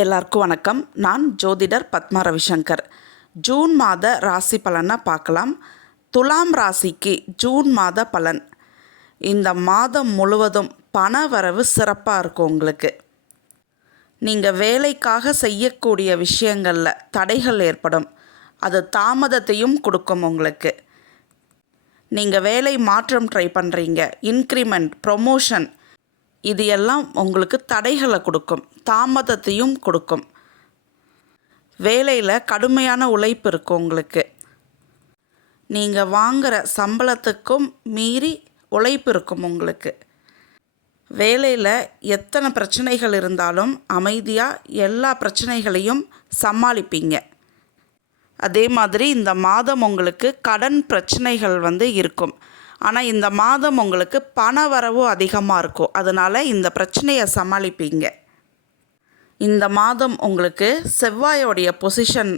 எல்லாருக்கும் வணக்கம். நான் ஜோதிடர் பத்மா ரவிசங்கர். ஜூன் மாத ராசி பலனை பார்க்கலாம். துலாம் ராசிக்கு ஜூன் மாத பலன். இந்த மாதம் முழுவதும் பண வரவு சிறப்பாக இருக்கும். உங்களுக்கு நீங்கள் வேலைக்காக செய்யக்கூடிய விஷயங்களில் தடைகள் ஏற்படும். அது தாமதத்தையும் கொடுக்கும். உங்களுக்கு நீங்கள் வேலை மாற்றம் ட்ரை பண்ணுறீங்க, இன்க்ரிமெண்ட், ப்ரொமோஷன், இது எல்லாம் உங்களுக்கு தடைகளை கொடுக்கும், தாமதத்தையும் கொடுக்கும். வேலையில் கடுமையான உழைப்பு இருக்கும். உங்களுக்கு நீங்கள் வாங்குகிற சம்பளத்துக்கும் மீறி உழைப்பு இருக்கும். உங்களுக்கு வேலையில் எத்தனை பிரச்சனைகள் இருந்தாலும் அமைதியாக எல்லா பிரச்சனைகளையும் சமாளிப்பீங்க. அதே மாதிரி இந்த மாதம் உங்களுக்கு கடன் பிரச்சனைகள் இருக்கும். ஆனால் இந்த மாதம் உங்களுக்கு பண வரவும் அதிகமாக இருக்கும். அதனால் இந்த பிரச்சனையை சமாளிப்பீங்க. இந்த மாதம் உங்களுக்கு செவ்வாயோடைய பொசிஷன்,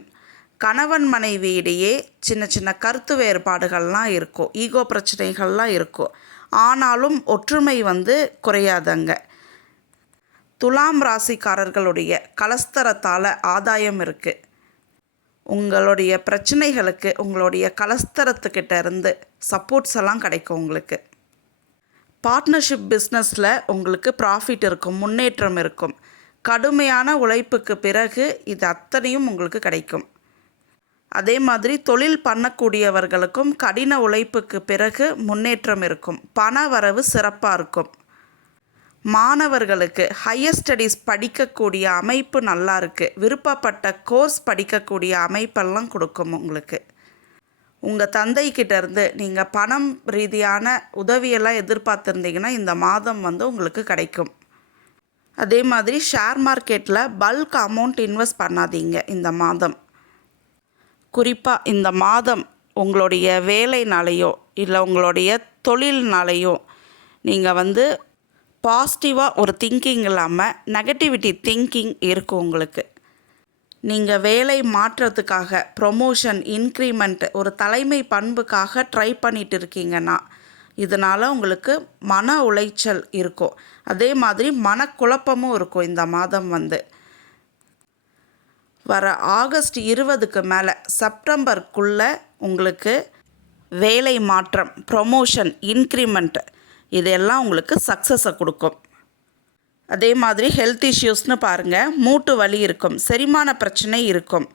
கணவன் மனைவியிடையே சின்ன சின்ன கருத்து வேறுபாடுகள்லாம் இருக்கும், ஈகோ பிரச்சனைகள்லாம் இருக்கும். ஆனாலும் ஒற்றுமை குறையாதங்க. துலாம் ராசிக்காரர்களுடைய கலஸ்தரத்தால் ஆதாயம் இருக்குது. உங்களுடைய பிரச்சனைகளுக்கு உங்களுடைய கலஸ்தரத்துக்கிட்ட இருந்து சப்போர்ட்ஸ் எல்லாம் கிடைக்கும். உங்களுக்கு பார்ட்னர்ஷிப் பிஸ்னஸில் உங்களுக்கு ப்ராஃபிட் இருக்கும், முன்னேற்றம் இருக்கும். கடுமையான உழைப்புக்கு பிறகு இது அத்தனையும் உங்களுக்கு கிடைக்கும். அதே மாதிரி தொழில் பண்ணக்கூடியவர்களுக்கும் கடின உழைப்புக்கு பிறகு முன்னேற்றம் இருக்கும். பண வரவு சிறப்பாக இருக்கும். மாணவர்களுக்கு ஹையர் ஸ்டடீஸ் படிக்கக்கூடிய அமைப்பு நல்லா இருக்குது. விருப்பப்பட்ட கோர்ஸ் படிக்கக்கூடிய அமைப்பெல்லாம் கொடுக்கும். உங்களுக்கு உங்கள் தந்தைக்கிட்டேருந்து நீங்கள் பணம் ரீதியான உதவியெல்லாம் எதிர்பார்த்துருந்தீங்கன்னா இந்த மாதம் உங்களுக்கு கிடைக்கும். அதே மாதிரி ஷேர் மார்க்கெட்டில் பல்க் அமௌண்ட் இன்வெஸ்ட் பண்ணாதீங்க இந்த மாதம். குறிப்பாக இந்த மாதம் உங்களுடைய வேலைனாலேயோ இல்லை உங்களுடைய தொழில்னாலேயோ நீங்கள் பாசிட்டிவாக ஒரு திங்கிங் இல்லாமல் நெகட்டிவிட்டி திங்கிங் இருக்கும். உங்களுக்கு நீங்கள் வேலை மாற்றத்துக்காக, ப்ரொமோஷன், இன்க்ரிமெண்ட், ஒரு தலைமை பண்புக்காக ட்ரை பண்ணிட்டு இருக்கீங்கன்னா இதனால் உங்களுக்கு மன உளைச்சல் இருக்கும். அதே மாதிரி மனக்குழப்பமும் இருக்கும். இந்த மாதம் வர ஆகஸ்ட் 20க்கு மேலே செப்டம்பருக்குள்ளே உங்களுக்கு வேலை மாற்றம், ப்ரொமோஷன், இன்க்ரிமெண்ட் இதெல்லாம் உங்களுக்கு சக்ஸஸை கொடுக்கும். அதே மாதிரி ஹெல்த் இஷ்யூஸ்னு பாருங்கள். மூட்டு வலி இருக்கும், செரிமான பிரச்சனை இருக்கும்,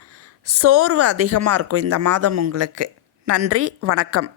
சோர்வு அதிகமாக இருக்கும் இந்த மாதம் உங்களுக்கு. நன்றி, வணக்கம்.